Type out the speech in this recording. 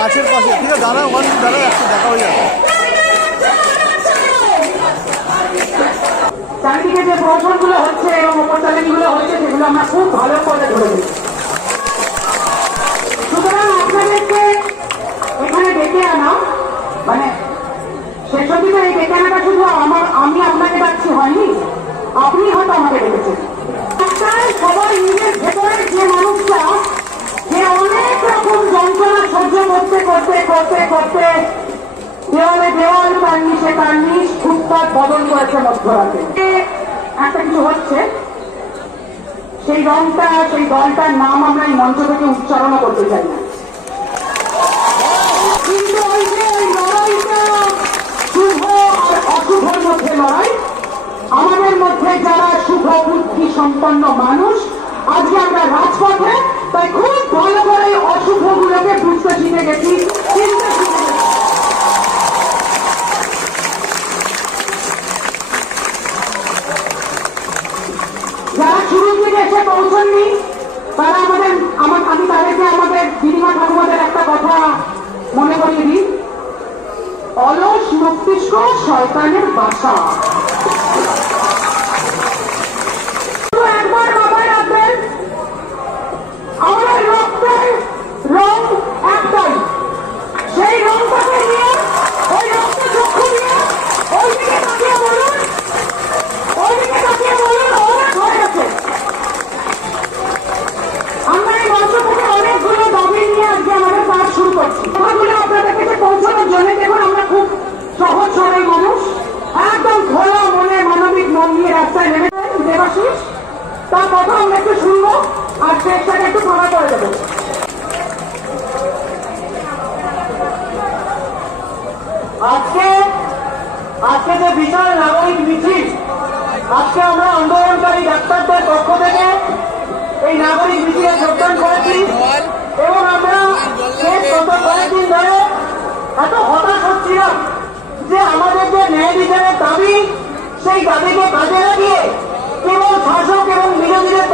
গাছের পাশে, ঠিক আছে দাঁড়া, ওখানে দাঁড়া, একটু দেখা হয়ে যাবে। চারিদিকে যে প্রশ্নগুলো হচ্ছে এবং উপচালিগুলো হচ্ছে সেগুলো আমরা খুব ভালো করে ধরেছি। সুতরাং আপনাদেরকে এখানে ডেকে আনা, মানে শেষ অবধি এই ডেকে আনাটা শুধু আমি আপনাকে ডাকছি হয়নি, আপনি হয়তো আমাকে ডেকেছেন। সবাই নিজের ভেতরের যে মানুষটা যে অনেক রকম যন্ত্রণা সহ্য করতে করতে করতে করতে দেওয়ালে দেওয়াল কার্নিশে কার্নিশ ফুটপাত বদল করেছে মধ্যরাতে। একটা কিছু হচ্ছে, সেই রংটা সেই দলটার নাম আমরা এই মঞ্চ থেকে উচ্চারণ করতে চাই না, কিন্তু ওই যে ওই লড়াইটা শুভ আর অশুভর মধ্যে লড়াই। আমাদের মধ্যে যারা শুভ বুদ্ধি সম্পন্ন মানুষ আজকে আমরা রাজপথে, তাই খুব ভালো করে অশুভ গুলোকে বুঝতে শিখে গেছি, চিনতে শিখে গেছি। যারা শুরু থেকে এসে পৌঁছননি তারা আমি তাদেরকে আমাদের দিদিমা ঠাকুমাদের একটা কথা মনে করিয়ে দিই, অলস মস্তিষ্ক শয়তানের বাসা। একবার মাথায় রাখবেন, আমাদের রক্তের রং একটাই, সেই রংটাকে নিয়ে ওই রক্ত চক্ষু নিয়ে ওইদিকে তাকিয়ে বলুন, ওইদিকে তাকিয়ে বলুন অনেক হয়ে গেছে। আমরা এই মঞ্চ থেকে অনেকগুলো দাবি নিয়ে আজকে আমাদের কাজ শুরু করছি। কথাগুলো আপনাদের কাছে পৌঁছানোর জন্য দেখুন আমরা খুব সহজ সরল মানুষ, একদম খোলা মনে মানবিক মন নিয়ে রাস্তায় নেমেছেন দেবাশিস, তার কথা আমরা একটু শুনবো আর শেষটাকে একটু ক্ষমা করে দেবো। আজকে যে বিশাল নাগরিক মিছিল, আজকে আমরা আন্দোলনকারী ডাক্তারদের পক্ষ থেকে এই নাগরিক মিছিলে যোগদান করেছি এবং আমরা গত কয়েকদিন ধরে এত হতাশ হচ্ছিলাম যে আমাদের যে ন্যায় বিচারের দাবি, সেই দাবিকে কাজে লাগিয়ে কেবল শাসক এবং বিরোধীদের